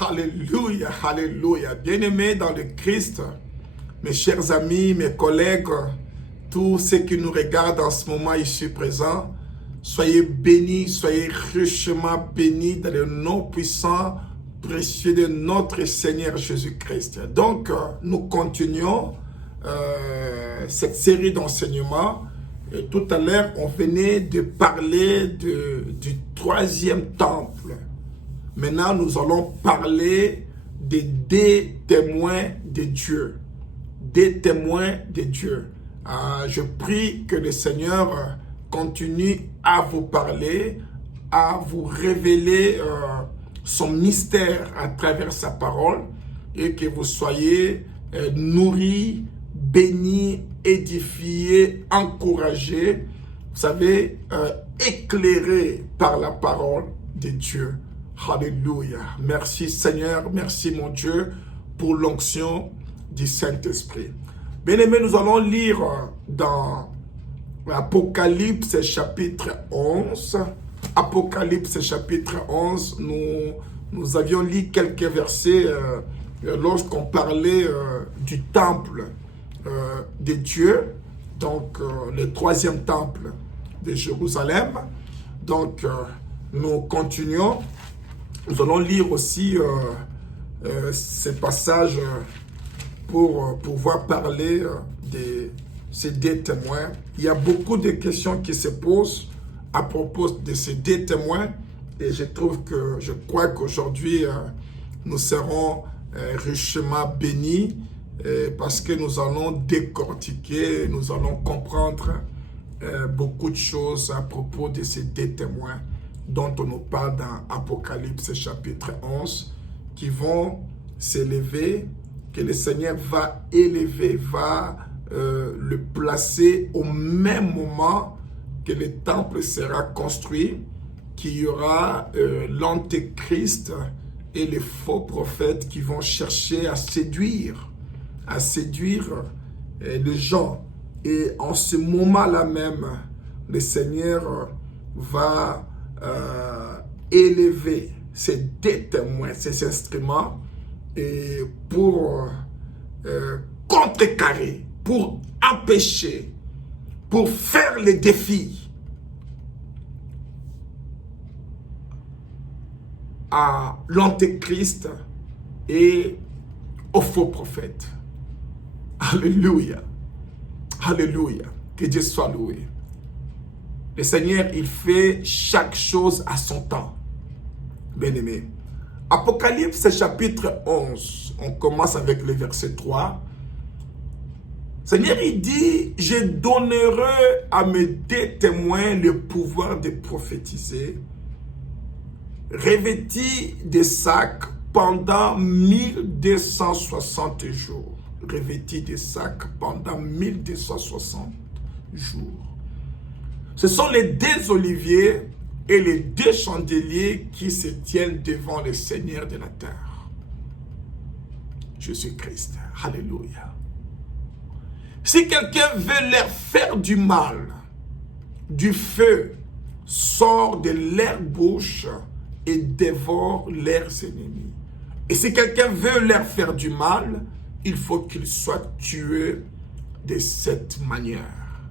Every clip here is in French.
Alléluia, alléluia. Bien-aimés dans le Christ, mes chers amis, mes collègues, tous ceux qui nous regardent en ce moment ici présents, soyez bénis, soyez richement bénis dans le nom puissant, précieux de notre Seigneur Jésus-Christ. Donc, nous continuons cette série d'enseignements. Et tout à l'heure, on venait de parler du troisième temple. Maintenant, nous allons parler des témoins de Dieu. Des témoins de Dieu. Je prie que le Seigneur continue à vous parler, à vous révéler son mystère à travers sa parole et que vous soyez nourris, bénis, édifiés, encouragés, vous savez, éclairés par la parole de Dieu. Alléluia. Merci Seigneur, merci mon Dieu pour l'onction du Saint-Esprit. Bien-aimés, nous allons lire dans Apocalypse chapitre 11. Apocalypse chapitre 11, nous avions lu quelques versets lorsqu'on parlait du temple de Dieu, donc le troisième temple de Jérusalem. Donc, nous continuons. Nous allons lire aussi ces passages pour pouvoir parler de ces deux témoins. Il y a beaucoup de questions qui se posent à propos de ces deux témoins et je crois qu'aujourd'hui nous serons richement bénis parce que nous allons décortiquer, nous allons comprendre beaucoup de choses à propos de ces deux témoins dont on nous parle dans Apocalypse chapitre 11, qui vont s'élever, que le Seigneur va élever, va le placer au même moment que le temple sera construit, qu'il y aura l'antéchrist et les faux prophètes qui vont chercher à séduire les gens. Et en ce moment-là même, le Seigneur va élever ces deux témoins, ces instruments, et pour contrecarrer, pour empêcher, pour faire les défis à l'antéchrist et aux faux prophètes. Alléluia. Alléluia. Que Dieu soit loué. Le Seigneur, il fait chaque chose à son temps. Bien-aimé. Apocalypse chapitre 11, on commence avec le verset 3. Seigneur, il dit, je donnerai à mes deux témoins le pouvoir de prophétiser, revêtis de sacs pendant 1260 jours. Revêtis de sacs pendant 1260 jours. Ce sont les deux oliviers et les deux chandeliers qui se tiennent devant le Seigneur de la terre. Jésus-Christ. Alléluia. Si quelqu'un veut leur faire du mal, du feu sort de leur bouche et dévore leurs ennemis. Et si quelqu'un veut leur faire du mal, il faut qu'il soit tué de cette manière.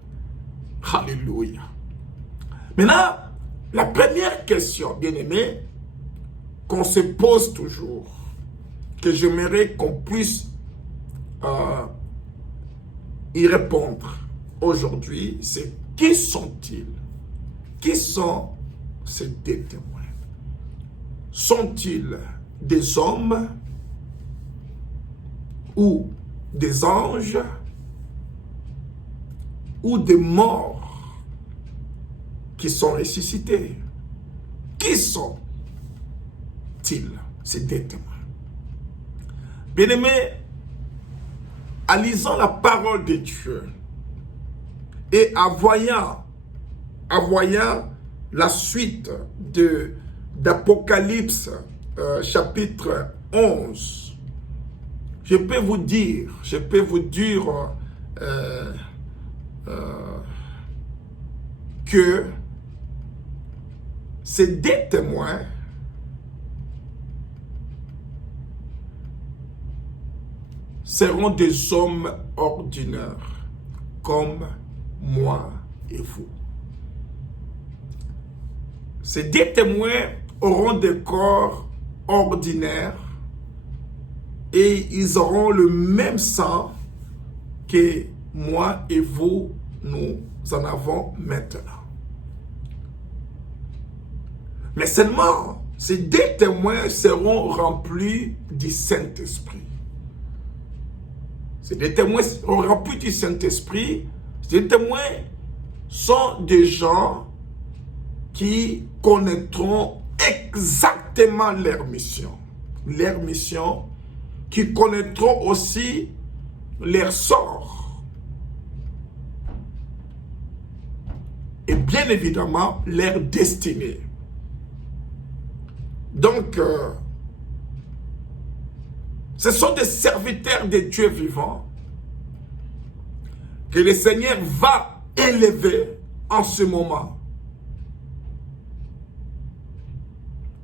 Alléluia. Maintenant, la première question, bien-aimé, qu'on se pose toujours, que j'aimerais qu'on puisse y répondre aujourd'hui, c'est qui sont-ils? Qui sont ces deux témoins? Sont-ils des hommes ou des anges ou des morts qui sont ressuscités? Qui sont-ils, ces deux témoins? Bien-aimés, en lisant la parole de Dieu et en voyant la suite d'Apocalypse chapitre 11, je peux vous dire que ces deux témoins seront des hommes ordinaires, comme moi et vous. Ces 10 témoins auront des corps ordinaires et ils auront le même sang que moi et vous, nous en avons maintenant. Mais seulement, ces 2 témoins seront remplis du Saint-Esprit. Ces 2 témoins seront remplis du Saint-Esprit. Ces 2 témoins sont des gens qui connaîtront exactement leur mission. Leur mission, qui connaîtront aussi leur sort. Et bien évidemment, leur destinée. Donc, ce sont des serviteurs de Dieu vivant que le Seigneur va élever en ce moment.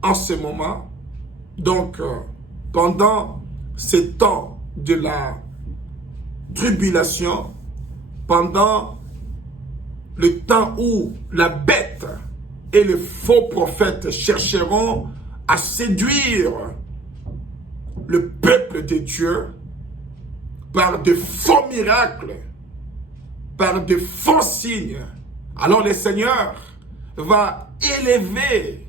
En ce moment, donc, pendant ce temps de la tribulation, pendant le temps où la bête et les faux prophètes chercheront à séduire le peuple de Dieu par de faux miracles, par de faux signes, alors le Seigneur va élever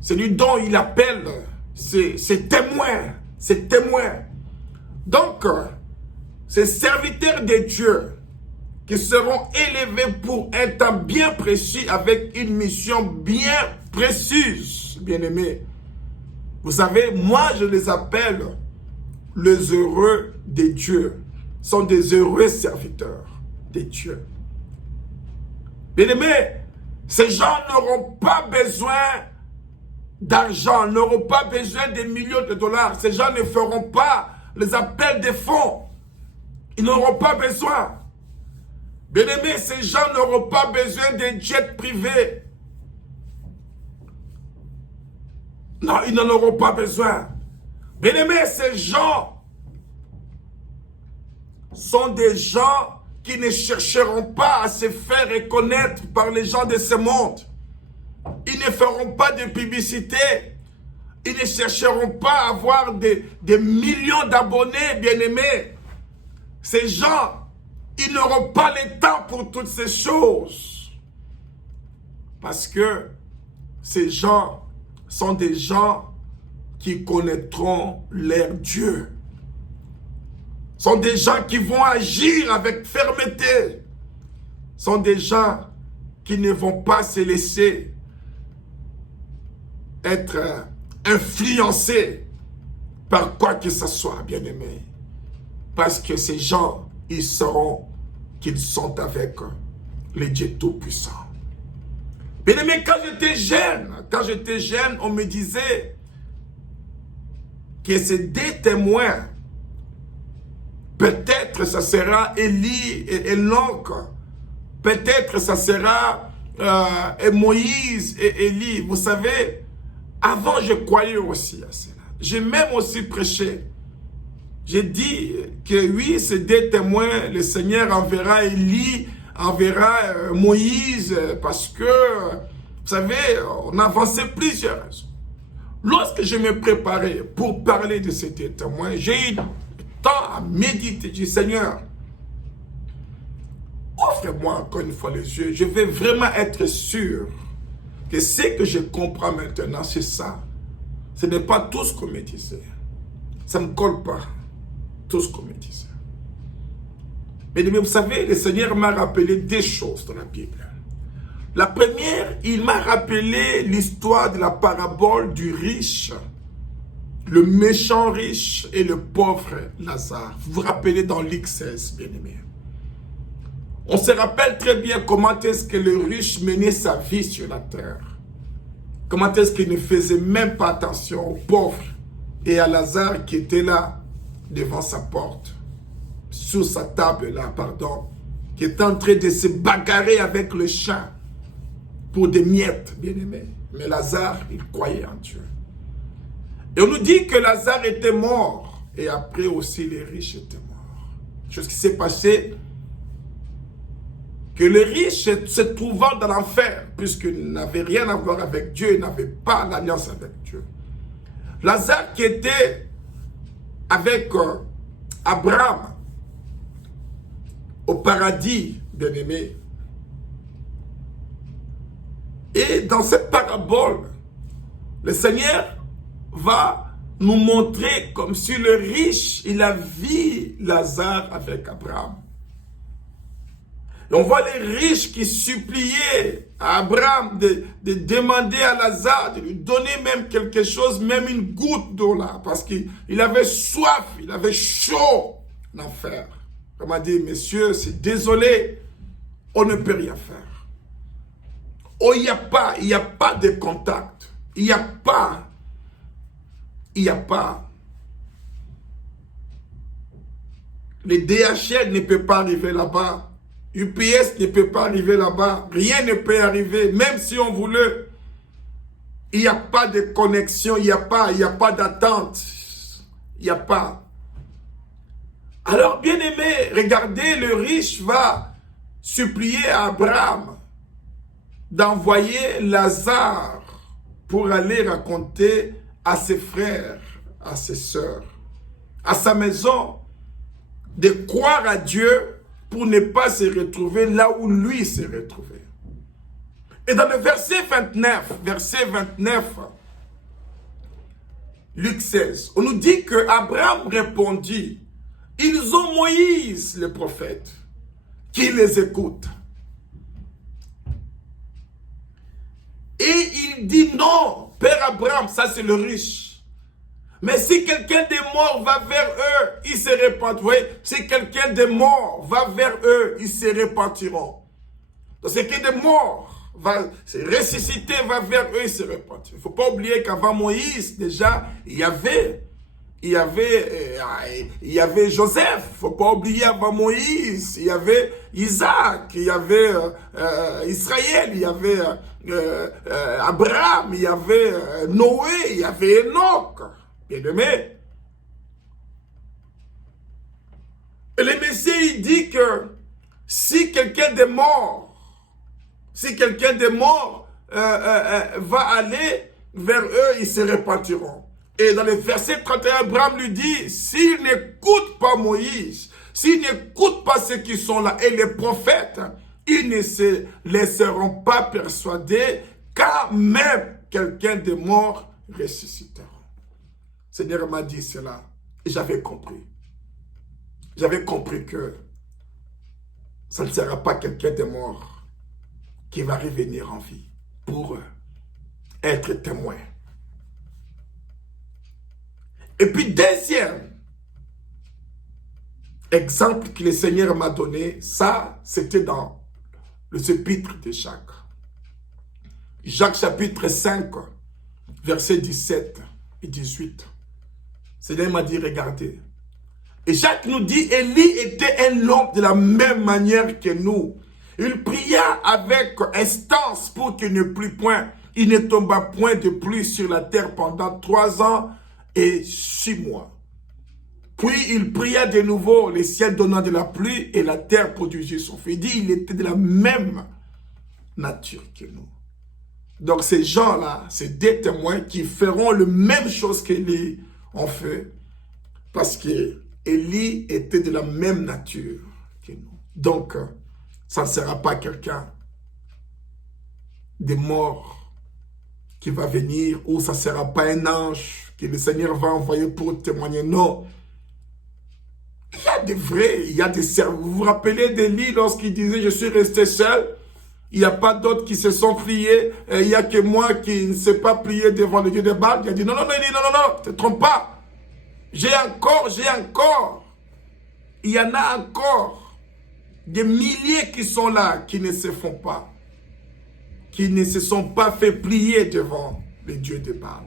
celui dont il appelle ses témoins. Donc, ces serviteurs de Dieu qui seront élevés pour un temps bien précis avec une mission bien précise, bien-aimés. Vous savez, moi je les appelle les heureux de Dieu. Ce sont des heureux serviteurs de Dieu. Bien-aimés, ces gens n'auront pas besoin d'argent, n'auront pas besoin de millions de dollars. Ces gens ne feront pas les appels de fonds. Ils n'auront pas besoin. Bien-aimés, ces gens n'auront pas besoin d'un jet privé. Non, ils n'en auront pas besoin. Bien-aimés, ces gens sont des gens qui ne chercheront pas à se faire reconnaître par les gens de ce monde. Ils ne feront pas de publicité. Ils ne chercheront pas à avoir des millions d'abonnés, bien-aimés. Ces gens, ils n'auront pas le temps pour toutes ces choses. Parce que ces gens sont des gens qui connaîtront leur Dieu. Sont des gens qui vont agir avec fermeté. Sont des gens qui ne vont pas se laisser être influencés par quoi que ce soit, bien-aimés. Parce que ces gens, ils sauront qu'ils sont avec le Dieu Tout-Puissant. Bien-aimés, quand j'étais jeune, on me disait que ces 2 témoins, peut-être ça sera Élie et Enoch, peut-être ça sera Moïse et Élie. Vous savez, avant je croyais aussi à cela. J'ai même aussi prêché. J'ai dit que oui, ces 2 témoins, le Seigneur enverra Élie, enverra Moïse, parce que, vous savez, on avançait plusieurs raisons. Lorsque je me préparais pour parler de ces 2 témoins, j'ai eu temps à méditer. J'ai dit, Seigneur, offre-moi encore une fois les yeux. Je vais vraiment être sûr que ce que je comprends maintenant, c'est ça. Ce n'est pas tout ce qu'on me disait. Ça ne me colle pas. Tout ce qu'on me disait. Mais vous savez, le Seigneur m'a rappelé 2 choses dans la Bible. La première, il m'a rappelé l'histoire de la parabole du riche, le méchant riche et le pauvre Lazare. Vous vous rappelez dans Luc 16, bien-aimé. On se rappelle très bien comment est-ce que le riche menait sa vie sur la terre. Comment est-ce qu'il ne faisait même pas attention aux pauvres et à Lazare qui était là devant sa porte, sur sa table là, pardon, qui est en train de se bagarrer avec le chat pour des miettes, bien-aimés. Mais Lazare, il croyait en Dieu. Et on nous dit que Lazare était mort. Et après aussi, les riches étaient morts. Chose qui s'est passée, que les riches se trouvant dans l'enfer, puisqu'ils n'avaient rien à voir avec Dieu, ils n'avaient pas l'alliance avec Dieu. Lazare qui était avec Abraham au paradis, bien-aimé. Et dans cette parabole, le Seigneur va nous montrer comme si le riche, il a vu Lazare avec Abraham. Et on voit les riches qui suppliaient à Abraham de demander à Lazare, de lui donner même quelque chose, même une goutte d'eau là, parce qu'il avait soif, il avait chaud en enfer. On m'a dit, messieurs, c'est désolé, on ne peut rien faire. Oh, il n'y a pas de contact, il n'y a pas. Le DHL ne peut pas arriver là-bas. UPS ne peut pas arriver là-bas. Rien ne peut arriver, même si on voulait. Il n'y a pas de connexion, il n'y a pas d'attente. Il n'y a pas. Alors, bien aimé, regardez, le riche va supplier à Abraham d'envoyer Lazare pour aller raconter à ses frères, à ses sœurs, à sa maison, de croire à Dieu pour ne pas se retrouver là où lui s'est retrouvé. Et dans le verset 29, Luc 16, on nous dit que Abraham répondit, ils ont Moïse, le prophète, qui les écoute. Et il dit non, Père Abraham, ça c'est le riche. Mais si quelqu'un des morts va vers eux, ils se repentiront. Vous voyez, si quelqu'un des morts va vers eux, ils se repentiront. Donc ce qui est des morts va se ressusciter, va vers eux, ils se repentiront. Il ne faut pas oublier qu'avant Moïse, déjà, il y avait Joseph. Il ne faut pas oublier avant Moïse, il y avait Isaac, il y avait Israël, il y avait Abraham, il y avait Noé, il y avait Enoch. Bien-aimé. Et le Messie, il dit que si quelqu'un de mort, va aller vers eux, ils se repentiront. Et dans le verset 31, Abraham lui dit, s'ils n'écoutent pas Moïse, s'ils n'écoutent pas ceux qui sont là et les prophètes, ils ne se laisseront pas persuader quand même quelqu'un de mort ressuscitera. Le Seigneur m'a dit cela et j'avais compris. J'avais compris que ça ne sera pas quelqu'un de mort qui va revenir en vie pour être témoin. Et puis deuxième exemple que le Seigneur m'a donné, ça c'était dans le chapitre de Jacques. Jacques chapitre 5, versets 17 et 18. Le Seigneur m'a dit, regardez. Et Jacques nous dit, Élie était un homme de la même manière que nous. Il pria avec instance pour qu'il ne plût point. Il ne tomba point de pluie sur la terre pendant 3 ans et 6 mois. Puis il pria de nouveau, les ciels donnant de la pluie et la terre produisit son fruit. Il dit, il était de la même nature que nous. Donc ces gens-là, c'est des témoins qui feront la même chose qu'Élie ont fait. Parce que Élie était de la même nature que nous. Donc, ça ne sera pas quelqu'un de mort qui va venir, ou ça ne sera pas un ange que le Seigneur va envoyer pour témoigner. Non. Il y a des vrais, il y a des servants. Vous vous rappelez d'Élie lorsqu'il disait, je suis resté seul. Il n'y a pas d'autres qui se sont pliés. Il n'y a que moi qui ne sais pas plier devant le Dieu de Baal. Il a dit, non, Élie, non, ne te trompe pas. J'ai encore. Il y en a encore des milliers qui sont là, qui ne se font pas. Qui ne se sont pas fait plier devant le Dieu de Baal.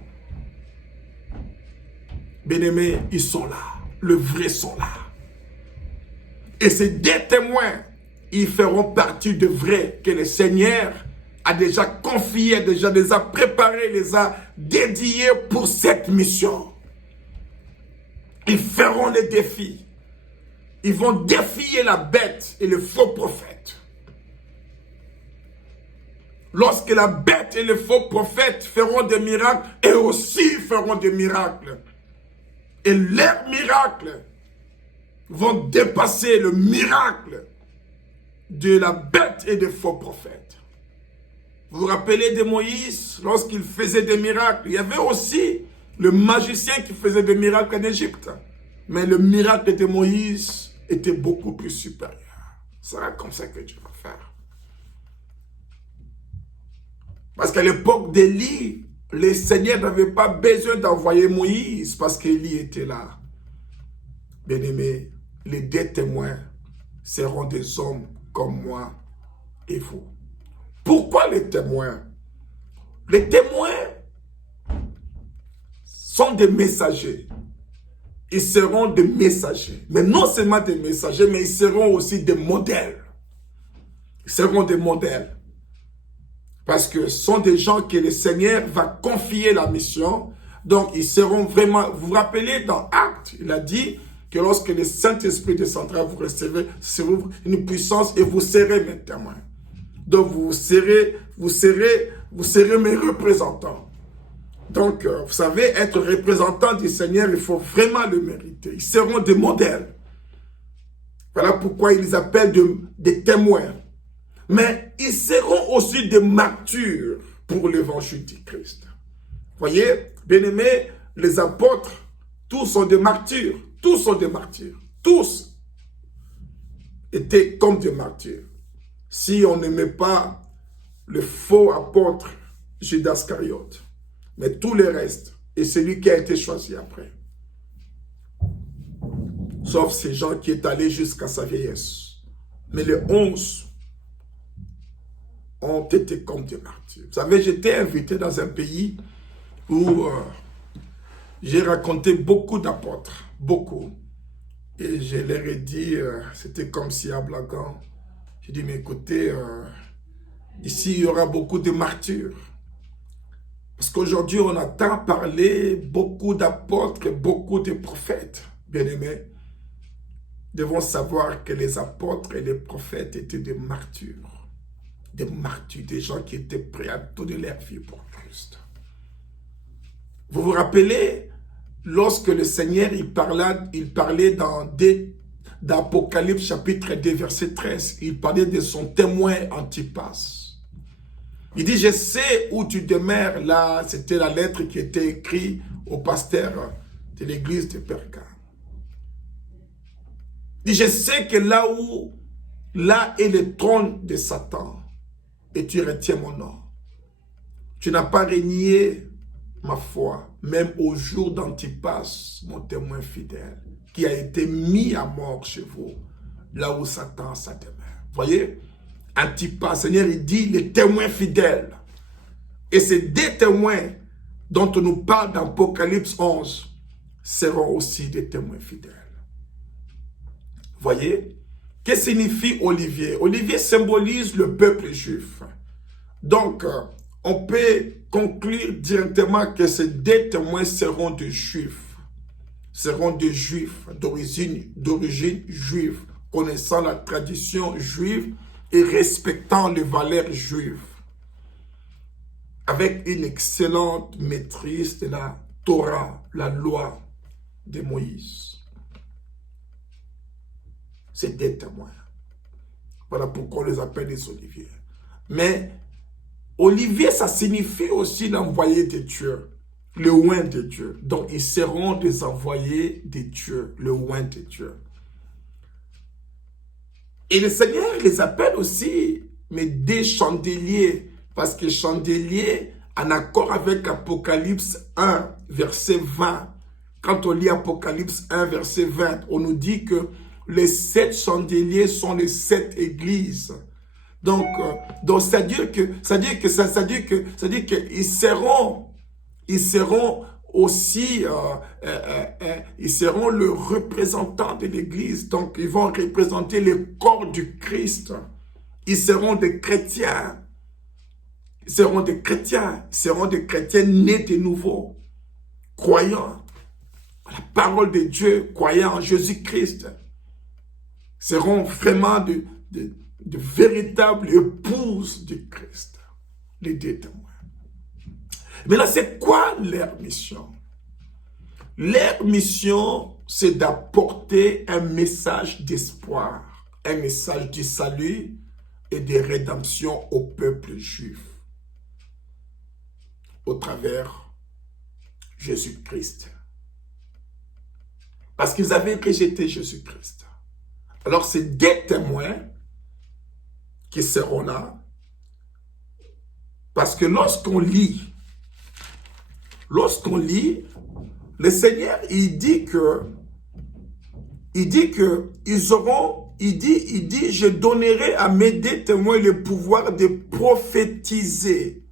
Bien-aimés, ils sont là. Les vrais sont là. Et ces deux témoins, ils feront partie de vrais que le Seigneur a déjà confié, déjà les a préparés, les a dédiés pour cette mission. Ils feront les défis. Ils vont défier la bête et le faux prophète. Lorsque la bête et le faux prophète feront des miracles, eux aussi feront des miracles. Et leurs miracles vont dépasser le miracle de la bête et des faux prophètes. Vous vous rappelez de Moïse, lorsqu'il faisait des miracles, il y avait aussi le magicien qui faisait des miracles en Égypte. Mais le miracle de Moïse était beaucoup plus supérieur. C'est comme ça que Dieu va faire. Parce qu'à l'époque d'Élie, le Seigneur n'avait pas besoin d'envoyer Moïse parce qu'Élie était là. Bien-aimés, les deux témoins seront des hommes comme moi et vous. Pourquoi les témoins? Les témoins sont des messagers. Ils seront des messagers. Mais non seulement des messagers, mais ils seront aussi des modèles. Ils seront des modèles. Parce que ce sont des gens que le Seigneur va confier la mission. Donc, ils seront vraiment... Vous vous rappelez, dans Actes, il a dit que lorsque le Saint-Esprit descendra, vous recevez une puissance et vous serez mes témoins. Donc, vous serez mes représentants. Donc, vous savez, être représentant du Seigneur, il faut vraiment le mériter. Ils seront des modèles. Voilà pourquoi ils les appellent des témoins. Mais ils seront aussi des martyrs pour l'évangile du Christ. Voyez, bien-aimés, les apôtres, tous sont des martyrs. Tous sont des martyrs. Tous étaient comme des martyrs. Si on n'aimait pas le faux apôtre Judas Iscariote, mais tout le reste, et celui qui a été choisi après. Sauf ces gens qui est allé jusqu'à sa vieillesse. Mais les 11 ont été comme des martyrs. Vous savez, j'étais invité dans un pays où j'ai raconté beaucoup d'apôtres, beaucoup. Et je leur ai dit, c'était comme si à blaguant, j'ai dit, mais écoutez, ici il y aura beaucoup de martyrs. Parce qu'aujourd'hui, on entend parler beaucoup d'apôtres et beaucoup de prophètes. Bien-aimés, devons savoir que les apôtres et les prophètes étaient des martyrs. Des martyrs, des gens qui étaient prêts à donner leur vie pour Christ. Vous vous rappelez, lorsque le Seigneur il parlait dans Apocalypse chapitre 2, verset 13, il parlait de son témoin Antipas. Il dit, je sais où tu demeures. Là, c'était la lettre qui était écrite au pasteur de l'église de Pergame. Il dit, je sais que là est le trône de Satan. Et tu retiens mon nom. Tu n'as pas renié ma foi, même au jour d'Antipas, mon témoin fidèle, qui a été mis à mort chez vous, là où Satan sa demeure. Voyez, Antipas, Seigneur, il dit les témoins fidèles. Et ces deux témoins dont on nous parle dans Apocalypse 11 seront aussi des témoins fidèles. Voyez, que signifie Olivier? Olivier symbolise le peuple juif. Donc, on peut conclure directement que ces deux témoins seront des juifs. Seront des juifs d'origine juive, connaissant la tradition juive et respectant les valeurs juives, avec une excellente maîtrise de la Torah, la loi de Moïse. C'est des témoins. Voilà pourquoi on les appelle les oliviers. Mais olivier, ça signifie aussi l'envoyé de Dieu, le oint de Dieu. Donc, ils seront des envoyés de Dieu, le oint de Dieu. Et le Seigneur les appelle aussi, mais des chandeliers, parce que chandelier, en accord avec Apocalypse 1, verset 20, quand on lit Apocalypse 1, verset 20, on nous dit que les 7 chandeliers sont les 7 églises. Donc c'est-à-dire qu'ils seront aussi, ils seront le représentant de l'église. Donc, ils vont représenter le corps du Christ. Ils seront des chrétiens. Ils seront des chrétiens. Ils seront des chrétiens nés de nouveau, croyants à la parole de Dieu, croyants en Jésus-Christ. Seront vraiment de véritables épouses du Christ, les deux témoins. Mais là, c'est quoi leur mission? Leur mission, c'est d'apporter un message d'espoir, un message du salut et de rédemption au peuple juif, au travers Jésus-Christ. Parce qu'ils avaient rejeté Jésus-Christ. Alors, c'est des témoins qui seront là. Parce que lorsqu'on lit, le Seigneur, il dit, je donnerai à mes deux témoins le pouvoir de prophétiser.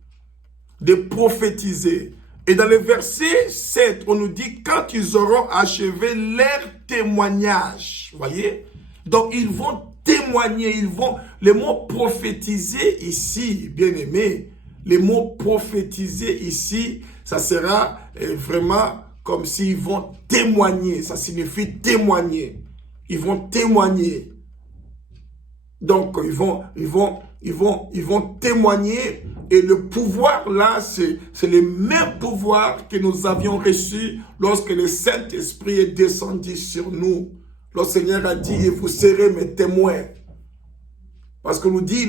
De prophétiser. Et dans le verset 7, on nous dit, quand ils auront achevé leur témoignage, voyez? Donc, ils vont témoigner, le mot prophétiser ici, bien aimé, le mot prophétiser ici, ça sera vraiment comme s'ils vont témoigner, ça signifie témoigner. Ils vont témoigner. Donc, ils vont témoigner. Et le pouvoir là, c'est le même pouvoir que nous avions reçu lorsque le Saint-Esprit est descendu sur nous. Le Seigneur a dit, et vous serez mes témoins. Parce qu'on nous dit,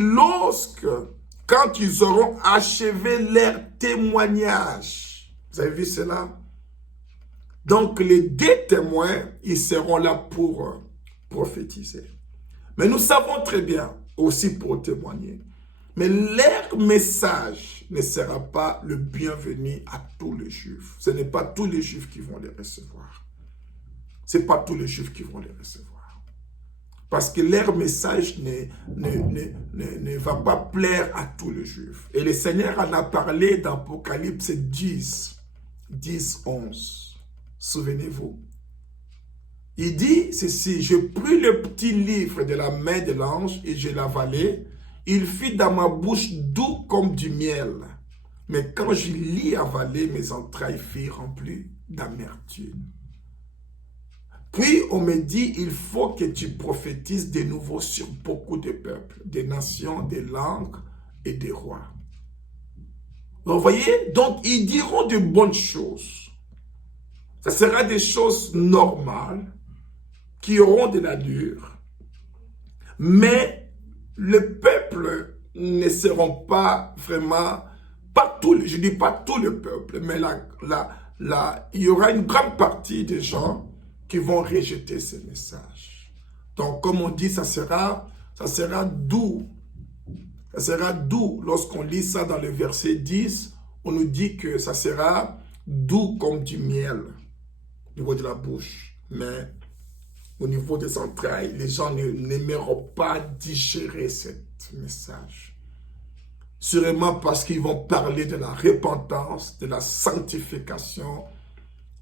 quand ils auront achevé leur témoignage. Vous avez vu cela? Donc, les deux témoins, ils seront là pour prophétiser. Mais nous savons très bien, aussi pour témoigner, mais leur message ne sera pas le bienvenu à tous les Juifs. Ce n'est pas tous les Juifs qui vont les recevoir. Ce n'est pas tous les Juifs qui vont les recevoir. Parce que leur message ne va pas plaire à tous les Juifs. Et le Seigneur en a parlé dans Apocalypse 10, 11. Souvenez-vous. Il dit ceci, je pris le petit livre de la main de l'ange et je l'avalai. Il fut dans ma bouche doux comme du miel. Mais quand je l'ai avalé, mes entrailles furent remplies d'amertume. Puis on me dit, il faut que tu prophétises de nouveau sur beaucoup de peuples, des nations, des langues et des rois. Vous voyez, donc ils diront de bonnes choses. Ça sera des choses normales, qui auront de l'allure, mais le peuple ne seront pas vraiment, pas tout, je ne dis pas tout le peuple, mais il y aura une grande partie des gens qui vont rejeter ces messages. Donc, comme on dit, ça sera doux. Ça sera doux. Lorsqu'on lit ça dans le verset 10, on nous dit que ça sera doux comme du miel au niveau de la bouche. Mais au niveau des entrailles, les gens n'aimeront pas digérer ce message. Sûrement parce qu'ils vont parler de la repentance, de la sanctification,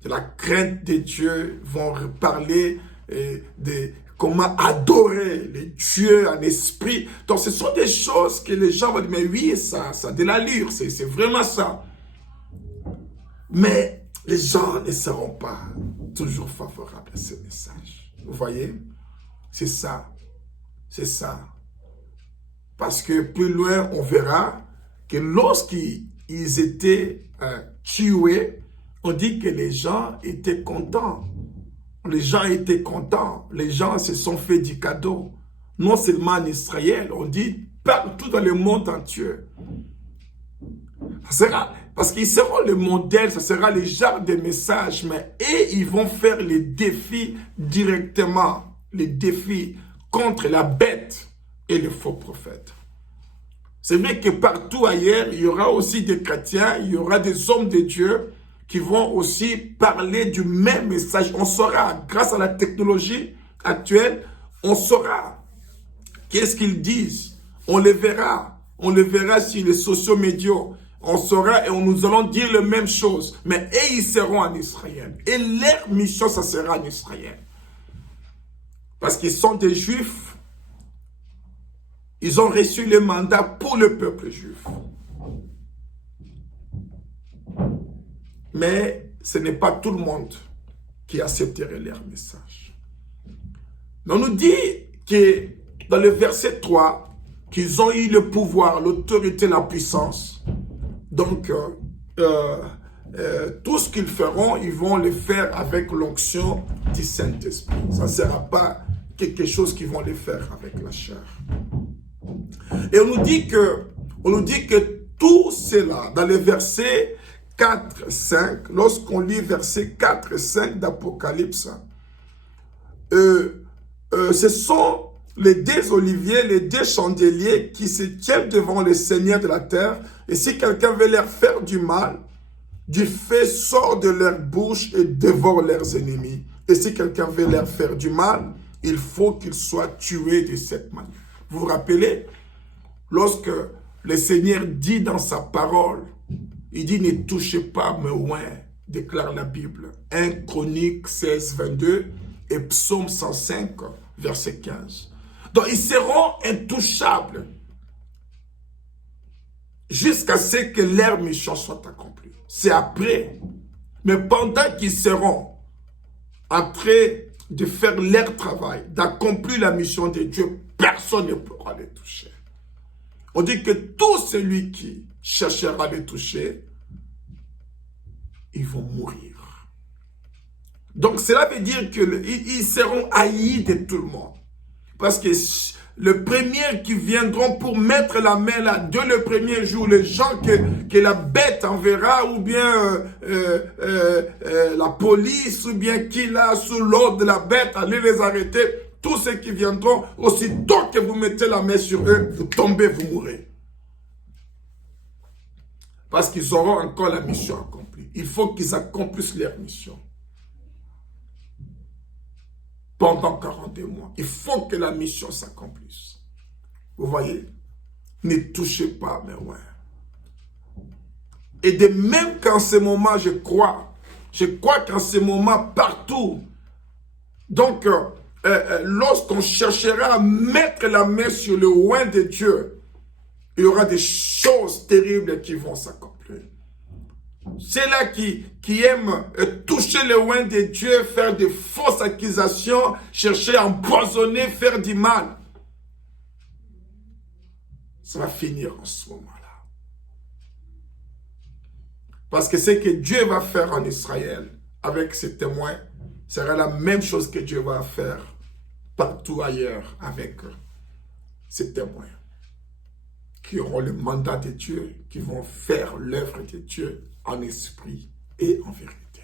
de la crainte de Dieu, vont parler de comment adorer les dieux en esprit. Donc ce sont des choses que les gens vont dire, mais oui, ça a de l'allure, c'est vraiment ça. Mais les gens ne seront pas toujours favorables à ce message. Vous voyez? C'est ça. C'est ça. Parce que plus loin, on verra que lorsqu'ils étaient tués, on dit que les gens étaient contents. Les gens étaient contents. Les gens se sont fait du cadeau. Non seulement en Israël, on dit partout dans le monde entier. Ça sera, parce qu'ils seront le modèle, ça sera le genre de message, mais ils vont faire les défis directement, les défis contre la bête et le faux prophète. C'est vrai que partout ailleurs, il y aura aussi des chrétiens, il y aura des hommes de Dieu qui vont aussi parler du même message. On saura, grâce à la technologie actuelle, on saura qu'est-ce qu'ils disent. On les verra sur les sociaux médias. On saura et nous allons dire la même chose. Mais ils seront en Israël. Et leur mission, ça sera en Israël. Parce qu'ils sont des Juifs. Ils ont reçu le mandat pour le peuple juif. mais ce n'est pas tout le monde qui accepterait leur message. Mais on nous dit que dans le verset 3, qu'ils ont eu le pouvoir, l'autorité, la puissance. Donc, tout ce qu'ils feront, ils vont le faire avec l'onction du Saint-Esprit. Ça ne sera pas quelque chose qu'ils vont le faire avec la chair. Et on nous dit que tout cela, dans les versets 4 et 5, lorsqu'on lit versets 4 et 5 d'Apocalypse, ce sont les deux oliviers, les deux chandeliers qui se tiennent devant le Seigneur de la terre. Et si quelqu'un veut leur faire du mal, du feu sort de leur bouche et dévore leurs ennemis. Et si quelqu'un veut leur faire du mal, il faut qu'il soit tué de cette manière. Vous vous rappelez, lorsque le Seigneur dit dans sa parole, il dit « Ne touchez pas mes oins », déclare la Bible. 1 Chronique 16, 22 et Psaume 105, verset 15. Donc, ils seront intouchables jusqu'à ce que leur mission soit accomplie. C'est après. Mais pendant qu'ils seront en train de faire leur travail, d'accomplir la mission de Dieu, personne ne pourra les toucher. On dit que tout celui qui cherchera à les toucher, ils vont mourir. Donc, cela veut dire qu'ils seront haïs de tout le monde. Parce que le premier qui viendront pour mettre la main là, dès le premier jour, les gens que la bête enverra, ou bien la police, ou bien qui là, sous l'ordre de la bête, allez les arrêter. Tous ceux qui viendront, aussitôt que vous mettez la main sur eux, vous tombez, vous mourrez. Parce qu'ils auront encore la mission accomplie. Il faut qu'ils accomplissent leur mission. Pendant 42 mois. Il faut que la mission s'accomplisse. Vous voyez? Ne touchez pas mes oins. Et de même qu'en ce moment, je crois qu'en ce moment, partout, donc, lorsqu'on cherchera à mettre la main sur le oint de Dieu, il y aura des choses terribles qui vont s'accomplir. Ceux-là qui aiment toucher le oint de Dieu, faire des fausses accusations, chercher à empoisonner, faire du mal, ça va finir en ce moment-là. Parce que ce que Dieu va faire en Israël avec ses témoins, sera la même chose que Dieu va faire partout ailleurs avec ses témoins qui auront le mandat de Dieu, qui vont faire l'œuvre de Dieu en esprit et en vérité.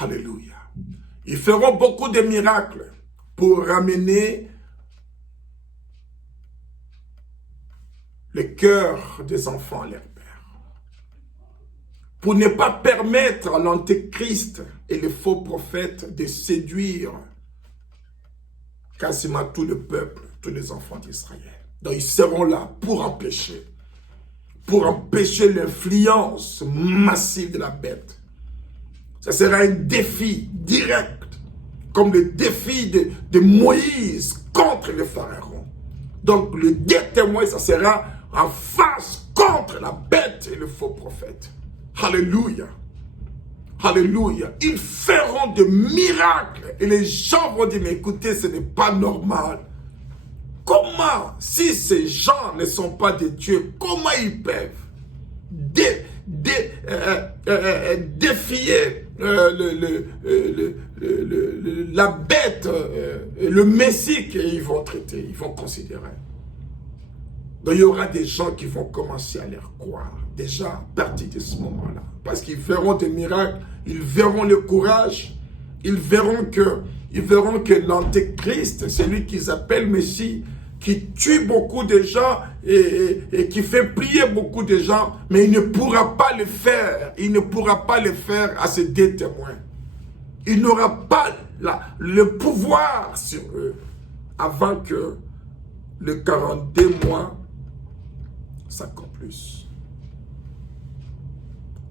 Alléluia. Ils feront beaucoup de miracles pour ramener le cœur des enfants à leur père. Pour ne pas permettre à l'antéchrist et les faux prophètes de séduire quasiment tout le peuple, tous les enfants d'Israël. Donc ils seront là pour empêcher l'influence massive de la bête. Ça sera un défi direct, comme le défi de Moïse contre le pharaon. Donc le deux témoins, ça sera en face contre la bête et le faux prophète. Alléluia. Alléluia. Ils feront des miracles et les gens vont dire, mais écoutez, ce n'est pas normal. Comment, si ces gens ne sont pas de Dieu, comment ils peuvent défier la bête, le Messie qu'ils vont traiter, ils vont considérer. Donc il y aura des gens qui vont commencer à les croire, déjà à partir de ce moment-là. Parce qu'ils verront des miracles, ils verront le courage, ils verront que l'antéchrist, celui qu'ils appellent Messie, qui tue beaucoup de gens et qui fait prier beaucoup de gens, mais il ne pourra pas le faire. Il ne pourra pas le faire à ces deux témoins. Il n'aura pas le pouvoir sur eux avant que le 42 mois s'accomplissent.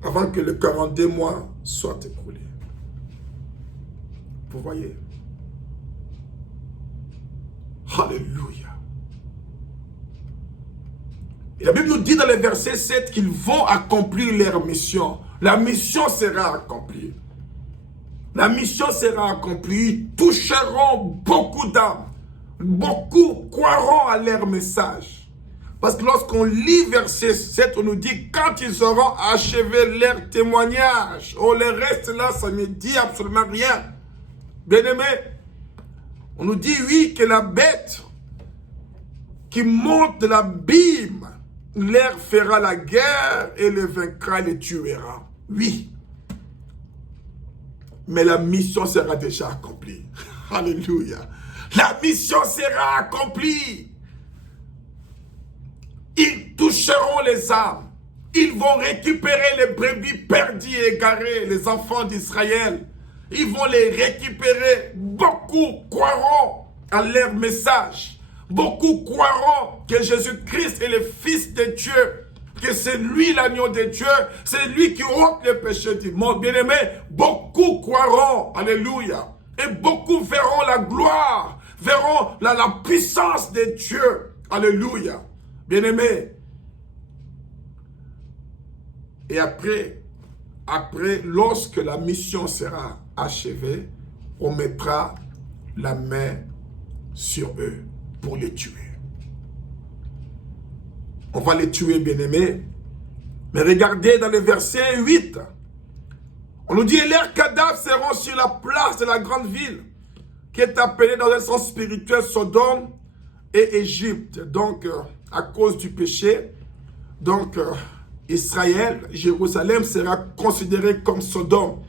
Avant que le 42 mois soit écoulé. Vous voyez? Alléluia. Et la Bible nous dit dans le verset 7 qu'ils vont accomplir leur mission. La mission sera accomplie. La mission sera accomplie. Ils toucheront beaucoup d'âmes. Beaucoup croiront à leur message. Parce que lorsqu'on lit verset 7, on nous dit quand ils auront achevé leur témoignage. Oh, le reste là, ça ne dit absolument rien. Bien-aimé, on nous dit oui que la bête qui monte de l'abîme leur fera la guerre et les vaincra, les tuera. Oui. Mais la mission sera déjà accomplie. Alléluia. La mission sera accomplie. Ils toucheront les âmes. Ils vont récupérer les brebis perdues et égarées, les enfants d'Israël. Ils vont les récupérer. Beaucoup croiront à leur message. Beaucoup croiront que Jésus-Christ est le Fils de Dieu, que c'est lui l'agneau de Dieu, c'est lui qui ôte les péchés du monde. Bien-aimé, beaucoup croiront, alléluia, et beaucoup verront la gloire, verront la puissance de Dieu, alléluia. Bien-aimé, et après, lorsque la mission sera achevée, on mettra la main sur eux pour les tuer. On va les tuer, bien-aimés. Mais regardez dans le verset 8. On nous dit, et leurs cadavres seront sur la place de la grande ville, qui est appelée dans un sens spirituel Sodome et Égypte. Donc, à cause du péché, donc Israël, Jérusalem sera considéré comme Sodome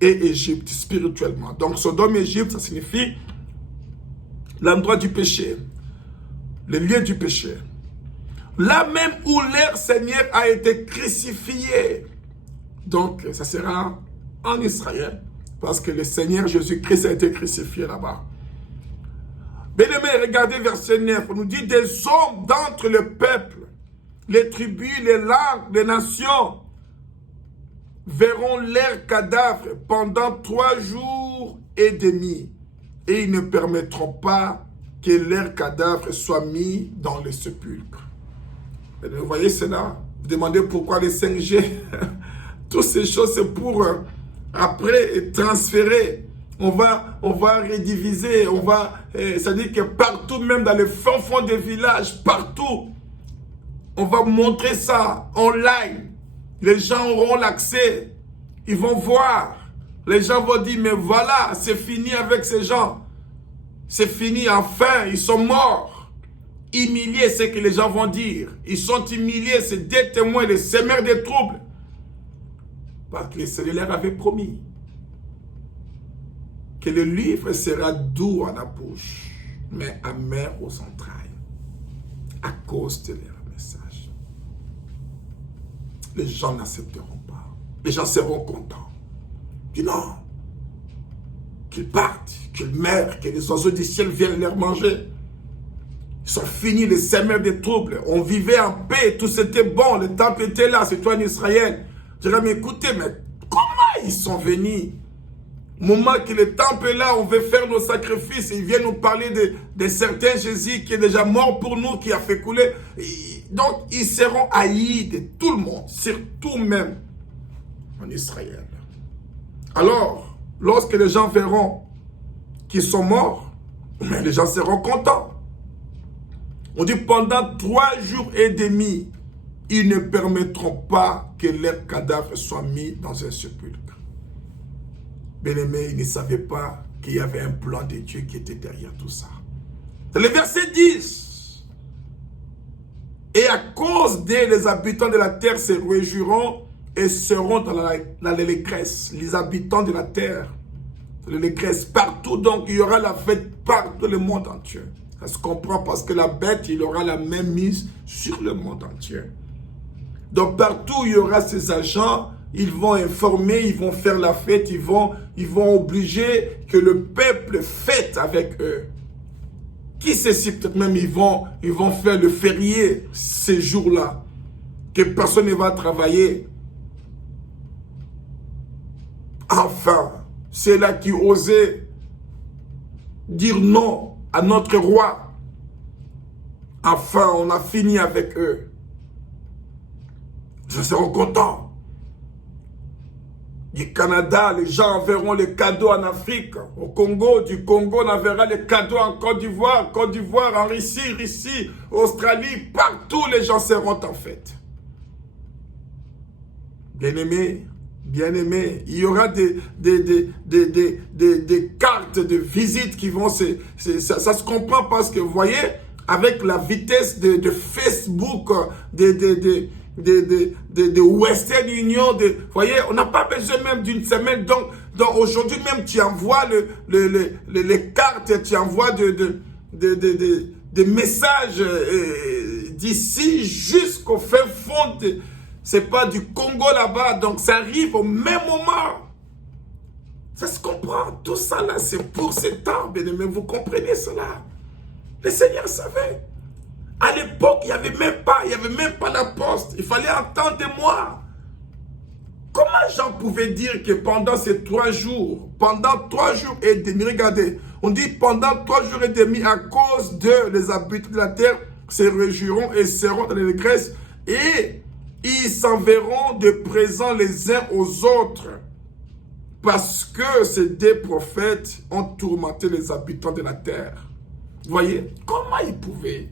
et Égypte spirituellement. Donc, Sodome et Égypte, ça signifie l'endroit du péché, le lieu du péché. Là même où leur Seigneur a été crucifié. Donc, ça sera en Israël. Parce que le Seigneur Jésus-Christ a été crucifié là-bas. Bien-aimés, regardez verset 9. On nous dit des hommes d'entre le peuple, les tribus, les langues, les nations, verront leurs cadavres pendant 3 jours et demi. Et ils ne permettront pas que leurs cadavres soient mis dans les sépulcres. Vous voyez cela? Vous demandez pourquoi les 5G? Toutes ces choses, c'est pour après transférer. On va rediviser. C'est-à-dire que partout, même dans les fonds des villages, partout, on va montrer ça online. Les gens auront l'accès. Ils vont voir. Les gens vont dire, mais voilà, c'est fini avec ces gens. C'est fini, enfin, ils sont morts. Humiliés, c'est ce que les gens vont dire. Ils sont humiliés, c'est des témoins, les semeurs des troubles. Parce que le Seigneur leur avait promis que le livre sera doux à la bouche, mais amer aux entrailles, à cause de leur message. Les gens n'accepteront pas. Les gens seront contents. Puis non, qu'ils partent, qu'ils meurent, que les oiseaux du ciel viennent leur manger. Ils sont finis, les semeurs des troubles. On vivait en paix, tout c'était bon, le temple était là, c'est toi en Israël. Je dirais, mais écoutez, mais comment ils sont venus? Au moment que le temple est là, on veut faire nos sacrifices, ils viennent nous parler de certains Jésus qui est déjà mort pour nous, qui a fait couler. Donc, ils seront haïs de tout le monde, surtout même en Israël. Alors, lorsque les gens verront qu'ils sont morts, mais les gens seront contents. On dit pendant 3 jours et demi, ils ne permettront pas que leurs cadavres soient mis dans un sépulcre. Bien-aimés, ils ne savaient pas qu'il y avait un plan de Dieu qui était derrière tout ça. C'est le verset 10. Et à cause d'eux, les habitants de la terre se réjouiront et seront dans l'allégresse. Les habitants de la terre, l'allégresse partout. Donc, il y aura la fête partout le monde entier. Ça se comprend parce que la bête, il aura la même mise sur le monde entier. Donc partout, il y aura ces agents, ils vont informer, ils vont faire la fête, ils vont obliger que le peuple fête avec eux. Qui sait si peut-être même ils vont faire le férié ces jours-là, que personne ne va travailler. Enfin, c'est là qui osait dire non à notre roi. Enfin, on a fini avec eux. Les gens seront contents. Du Canada, les gens enverront les cadeaux en Afrique. Au Congo, du Congo, on enverra les cadeaux en Côte d'Ivoire, en Russie, Australie, partout les gens seront en fête. Bien-aimés, il y aura des cartes de visite qui vont ça se comprend parce que vous voyez, avec la vitesse de Facebook, de Western Union, vous voyez, on n'a pas besoin même d'une semaine, donc aujourd'hui même tu envoies les cartes, tu envoies des messages d'ici jusqu'au fin fond, c'est pas du Congo là-bas, donc ça arrive au même moment. Ça se comprend, tout ça là, c'est pour ce temps, bien aimé, vous comprenez cela. Le Seigneur savait. À l'époque, il n'y avait même pas la poste. Il fallait attendre des mois. Comment Jean pouvait dire que pendant ces 3 jours, et demi, regardez, on dit pendant 3 jours et demi, à cause de les habitants de la terre, se réjouiront et seront dans l'allégresse, et ils s'enverront de présents les uns aux autres, parce que ces 2 prophètes ont tourmenté les habitants de la terre. Vous voyez, comment ils pouvaient?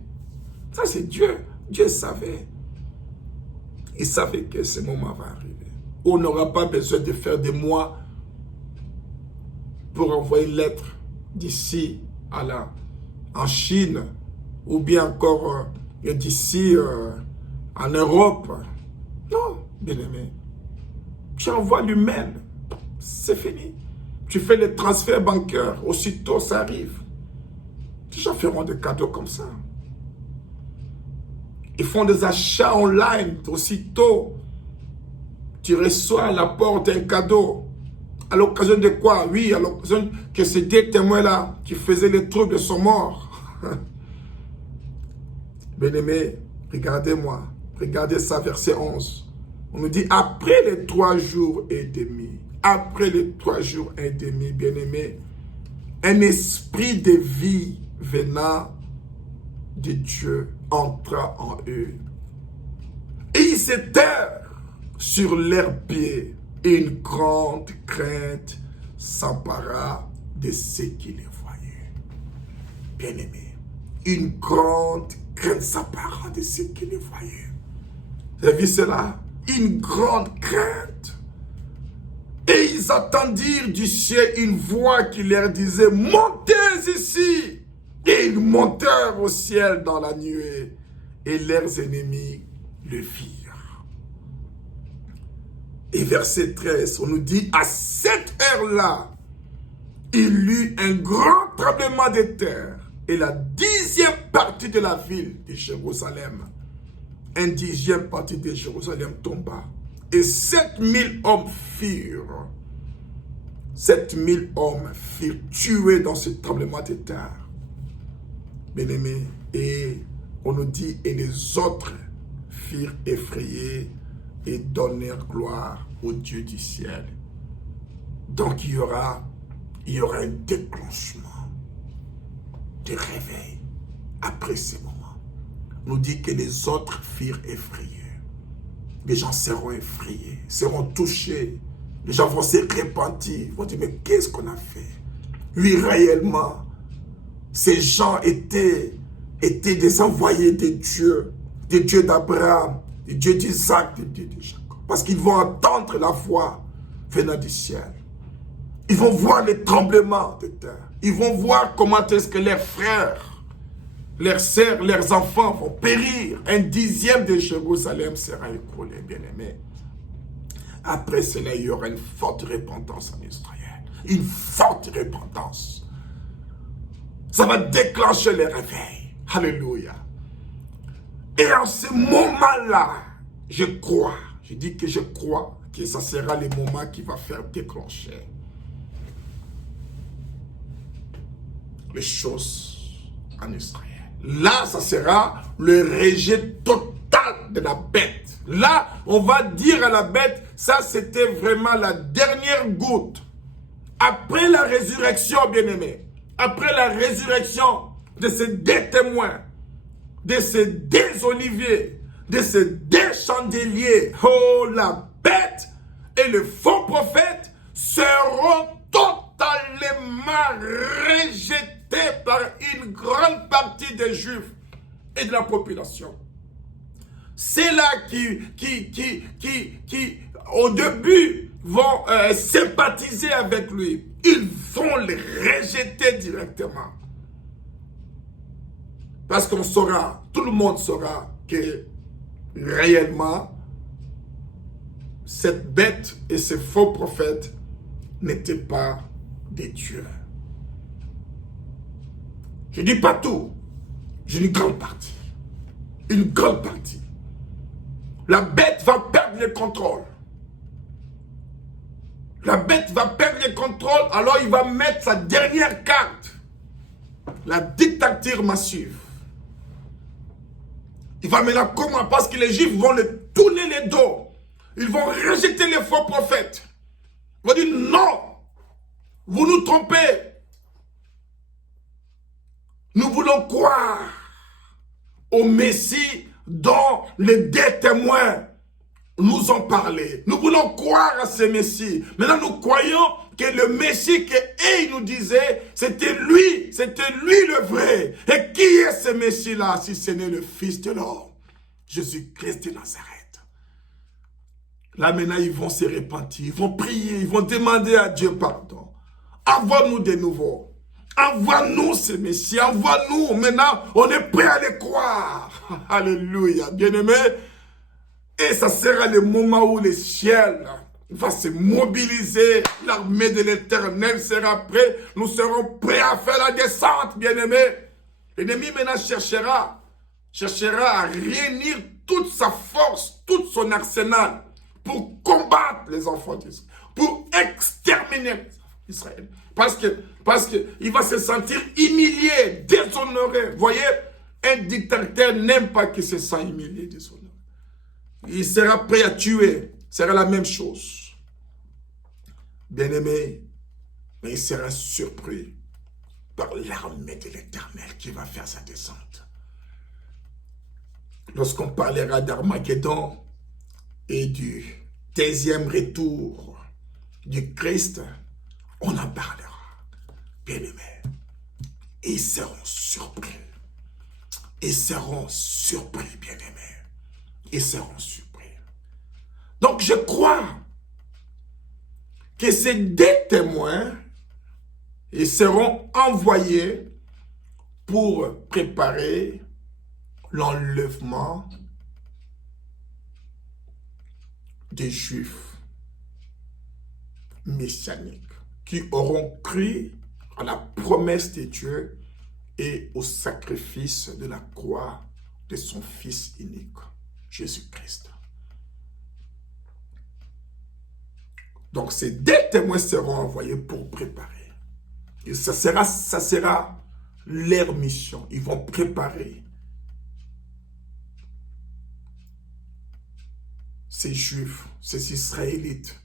Ça, c'est Dieu. Dieu savait. Il savait que ce moment va arriver. On n'aura pas besoin de faire des mois pour envoyer une lettre d'ici en Chine ou bien encore d'ici en Europe. Non, bien-aimé. Tu envoies l'humain. C'est fini. Tu fais les transferts bancaires. Aussitôt, ça arrive. Les gens feront des cadeaux comme ça. Ils font des achats online. Aussitôt, tu reçois à la porte un cadeau. À l'occasion de quoi? Oui, à l'occasion que ces 2 témoins-là qui faisaient les troubles sont morts. Bien-aimé, regardez-moi. Regardez ça, verset 11. On nous dit, après les 3 jours et demi, après les 3 jours et demi, bien-aimé, un esprit de vie venant de Dieu entra en eux. Et ils s'étèrent sur leurs pieds. Et une grande crainte s'empara de ceux qui les voyaient. Bien-aimés, une grande crainte s'empara de ceux qui les voyaient. Vous avez vu cela? Une grande crainte. Et ils entendirent du ciel une voix qui leur disait, montez ici. Et ils montèrent au ciel dans la nuée, et leurs ennemis le virent. Et verset 13, on nous dit, à cette heure-là, il eut un grand tremblement de terre, et la 10e partie de la ville de Jérusalem, un 10e partie de Jérusalem tomba, et 7000 hommes furent tués dans ce tremblement de terre. Bien-aimés, et on nous dit, et les autres firent effrayés et donnèrent gloire au Dieu du ciel. Donc il y aura un déclenchement de réveil après ces moments. On nous dit que les autres firent effrayés. Les gens seront effrayés, seront touchés. Les gens vont se repentir. Ils vont dire, mais qu'est-ce qu'on a fait? Oui, réellement, ces gens étaient des envoyés de Dieu d'Abraham, des dieux d'Isaac, des dieux de Jacob. Parce qu'ils vont entendre la voix venant du ciel. Ils vont voir les tremblements de terre. Ils vont voir comment est-ce que leurs frères, leurs sœurs, leurs enfants vont périr. Un 10e de Jérusalem sera écroulé, bien-aimé. Après cela, il y aura une forte repentance en Israël. Une forte repentance. Ça va déclencher le réveil. Alléluia. Et en ce moment-là, je crois, je dis que je crois que ça sera le moment qui va faire déclencher les choses en Israël. Là, ça sera le rejet total de la bête. Là, on va dire à la bête, ça c'était vraiment la dernière goutte. Après la résurrection, bien-aimé, après la résurrection de ces 2 témoins, de ces 2 oliviers, de ces deux chandeliers, oh, la bête et le faux prophète seront totalement rejetés par une grande partie des Juifs et de la population. C'est là qui au début, vont sympathiser avec lui. Ils vont le rejeter directement. Parce qu'on saura, tout le monde saura que réellement, cette bête et ces faux prophètes n'étaient pas des dieux. Je ne dis pas tout, je dis une grande partie. Une grande partie. La bête va perdre le contrôle. La bête va perdre le contrôle, alors il va mettre sa dernière carte. La dictature massive. Il va maintenant comment? Parce que les Juifs vont le tourner les dos. Ils vont rejeter les faux prophètes. Ils vont dire non, vous nous trompez. Nous voulons croire au Messie dont les deux témoins nous ont parlé. Nous voulons croire à ce Messie. Maintenant, nous croyons que le Messie qu'eux nous disaient, c'était lui le vrai. Et qui est ce Messie-là, si ce n'est le Fils de l'homme, Jésus-Christ de Nazareth? Là, maintenant, ils vont se repentir, ils vont prier, ils vont demander à Dieu pardon. Envoie-nous de nouveau. Envoie-nous ce Messie, envoie-nous. Maintenant, on est prêt à le croire. Alléluia, bien-aimé. Et ça sera le moment où le ciel va se mobiliser. L'armée de l'Éternel sera prête. Nous serons prêts à faire la descente, bien-aimé. L'ennemi maintenant cherchera à réunir toute sa force, tout son arsenal pour combattre les enfants d'Israël, pour exterminer les enfants d'Israël. Parce que il va se sentir humilié, déshonoré. Vous voyez, un dictateur n'aime pas qu'il se sente humilié, déshonoré. Il sera prêt à tuer. Ce sera la même chose. Bien-aimé, mais il sera surpris par l'armée de l'Éternel qui va faire sa descente. Lorsqu'on parlera d'Armageddon et du deuxième retour du Christ, on en parlera. Bien-aimé, ils seront surpris. Ils seront surpris, bien-aimés. Ils seront surpris. Donc je crois que ces deux témoins, ils seront envoyés pour préparer l'enlèvement des Juifs messianiques qui auront cru à la promesse de Dieu et au sacrifice de la croix de son Fils unique, Jésus-Christ. Donc ces deux témoins seront envoyés pour préparer. Et ça sera leur mission. Ils vont préparer ces Juifs, ces Israélites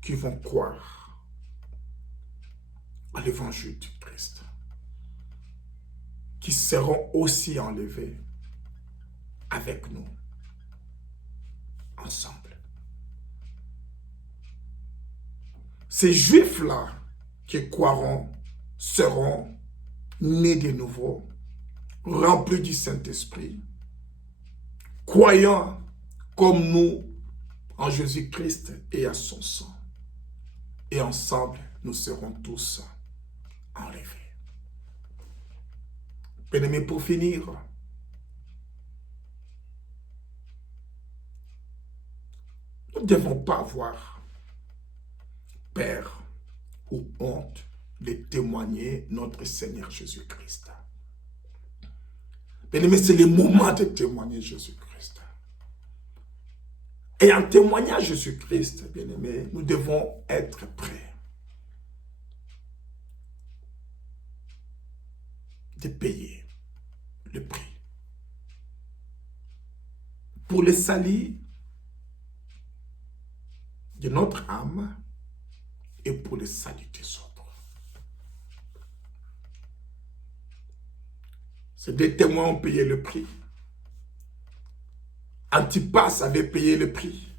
qui vont croire à l'évangile du Christ, qui seront aussi enlevés avec nous, ensemble. Ces Juifs-là qui croiront seront nés de nouveau, remplis du Saint-Esprit, croyant comme nous en Jésus-Christ et à son sang. Et ensemble, nous serons tous enlevés. Bien-aimés, pour finir, nous ne devons pas avoir peur ou honte de témoigner notre Seigneur Jésus-Christ. Bien-aimés, c'est le moment de témoigner Jésus-Christ. Et en témoignant Jésus-Christ, bien-aimés, nous devons être prêts de payer le prix pour le salut de notre âme et pour le salut des autres. Ces deux témoins ont payé le prix. Antipas avait payé le prix.